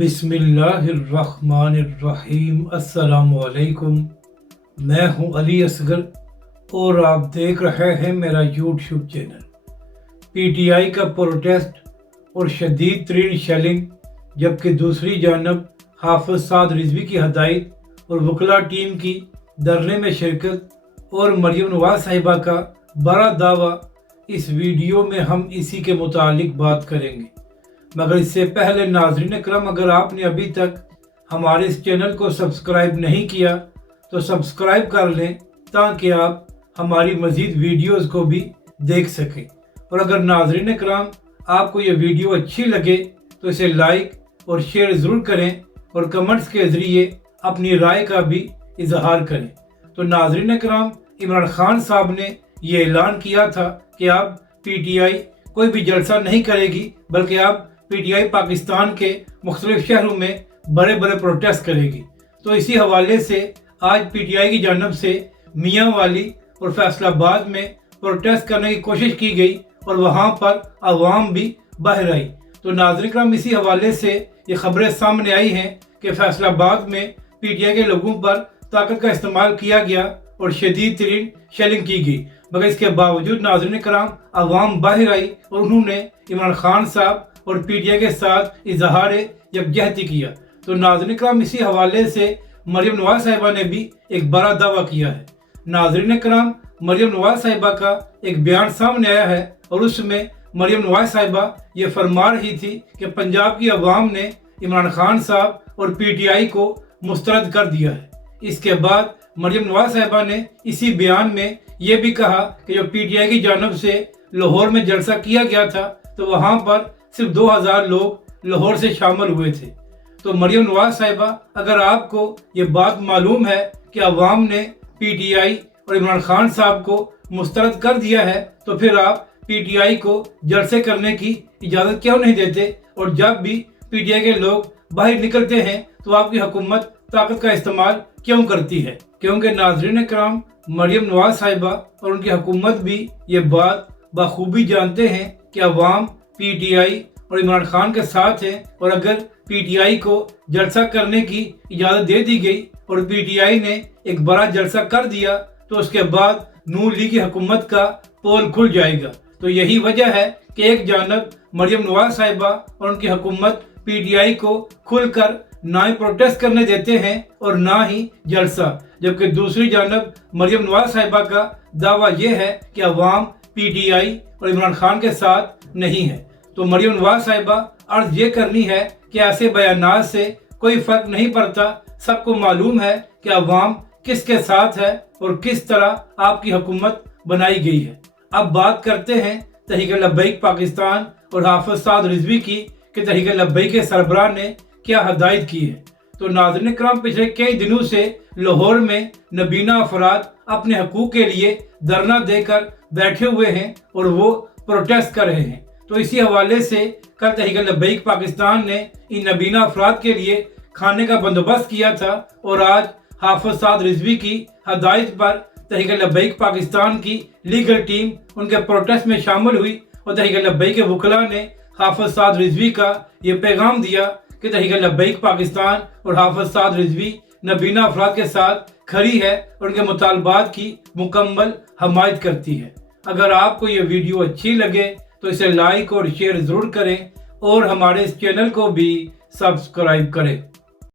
बिस्मिल्लाहिर्रहमानिर्रहीम। अस्सलाम वालेकुम। मैं हूं अली असगर और आप देख रहे हैं मेरा यूट्यूब चैनल। पीटीआई का प्रोटेस्ट और शदीद तरीन शेलिंग, जबकि दूसरी जानब हाफिज साद रिजवी की हदायत और वकला टीम की धरने में शिरकत और मरियम नवाज साहिबा का बड़ा दावा। इस वीडियो में हम इसी के मुतालिक बात करेंगे, मगर इससे पहले नाज़रीन करम, अगर आपने अभी तक हमारे इस चैनल को सब्सक्राइब नहीं किया तो सब्सक्राइब कर लें ताकि आप हमारी मज़ीद वीडियोस को भी देख सकें। और अगर नाज़रीन करम आपको ये वीडियो अच्छी लगे तो इसे लाइक और शेयर ज़रूर करें और कमेंट्स के ज़रिए अपनी राय का भी इजहार करें। तो नाज़रीन करम, इमरान खान साहब ने ये ऐलान किया था कि अब पीटीआई कोई भी जलसा नहीं करेगी, बल्कि अब पीटीआई पाकिस्तान के मुख्तलिफ शहरों में बड़े बड़े प्रोटेस्ट करेगी। तो इसी हवाले से आज पीटीआई की जानब से मियांवाली और फैसलाबाद में प्रोटेस्ट करने की कोशिश की गई और वहाँ पर आवाम भी बाहर आई। तो नाज़रीन करम, इसी हवाले से ये खबरें सामने आई हैं कि फैसलाबाद में पीटीआई के लोगों पर ताकत का इस्तेमाल किया गया और शदीद तरीन शेलिंग की गई, मगर इसके बावजूद नाज़रीन करम आवाम बाहर आई और उन्होंने इमरान खान साहब और पीटीआई के साथ इजहार यकजहती किया। तो नाज़रीन करम, इसी हवाले से मरियम नवाज साहिबा ने भी एक बड़ा दावा किया है। नाज़रीन करम, मरियम नवाज साहिबा का एक बयान सामने आया है और उसमें मरियम नवाज साहिबा ये फरमा रही थी कि पंजाब की अवाम ने इमरान खान साहब और पीटीआई को मुस्तरद कर दिया है। इसके बाद मरियम नवाज साहिबा ने इसी बयान में ये भी कहा कि जो पीटीआई की जानब से लाहौर में जलसा किया गया था तो वहाँ पर सिर्फ 2000 लोग लाहौर से शामिल हुए थे। तो मरियम नवाज साहिबा, अगर आपको ये बात मालूम है कि अवाम ने पीटीआई और इमरान खान साहब को मुस्तरद कर दिया है, तो फिर आप पीटीआई को जलसे करने की इजाज़त क्यों नहीं देते? और जब भी पीटीआई के लोग बाहर निकलते हैं तो आपकी हुकूमत ताकत का इस्तेमाल क्यों करती है? क्योंकि नाज़रीन करम, मरियम नवाज साहिबा और उनकी हुकूमत भी ये बात बखूबी जानते हैं कि अवाम पीटीआई और इमरान खान के साथ है, और अगर पीटीआई को जलसा करने की इजाज़त दे दी गई और पीटीआई ने एक बड़ा जलसा कर दिया तो उसके बाद नून लीग की हुकूमत का पोल खुल जाएगा। तो यही वजह है कि एक जानब मरियम नवाज साहिबा और उनकी हुकूमत पीटीआई को खुलकर ना ही प्रोटेस्ट करने देते हैं और ना ही जलसा, जबकि दूसरी जानब मरियम नवाज साहिबा का दावा यह है कि अवाम पीटीआई और इमरान खान के साथ नहीं है। तो मरियम नवाज साहिबा अर्ज ये करनी है कि ऐसे बयानात से कोई फर्क नहीं पड़ता। सबको मालूम है कि अवाम किसके साथ है और किस तरह आपकी हुकूमत बनाई गई है। अब बात करते हैं तहरीक लब्बैक पाकिस्तान और हाफिज साद रिजवी की कि तहरीक लब्बैक के सरबराह ने क्या हदायत की है। तो नाज़रीन करम, पिछले कई दिनों से लाहौर में नबीना अफराद अपने हकूक़ के लिए धरना देकर बैठे हुए हैं और वो प्रोटेस्ट कर रहे हैं। तो इसी हवाले से कल तहरीक लब्बैक पाकिस्तान ने इन नबीना अफराद के लिए खाने का बंदोबस्त किया था और आज हाफिज साद रिजवी की हदायत पर तहरीक लब्बैक पाकिस्तान की लीगल टीम उनके प्रोटेस्ट में शामिल हुई और तहरीक लब्बैक के वकला ने हाफिज साद रिजवी का ये पैगाम दिया कि तहरीक लब्बैक पाकिस्तान और हाफिज साद रिजवी नबीना अफराद के साथ खड़ी है और उनके मुतालबात की मुकम्मल हमायत करती है। अगर आपको ये वीडियो अच्छी लगे तो इसे लाइक और शेयर ज़रूर करें और हमारे इस चैनल को भी सब्सक्राइब करें।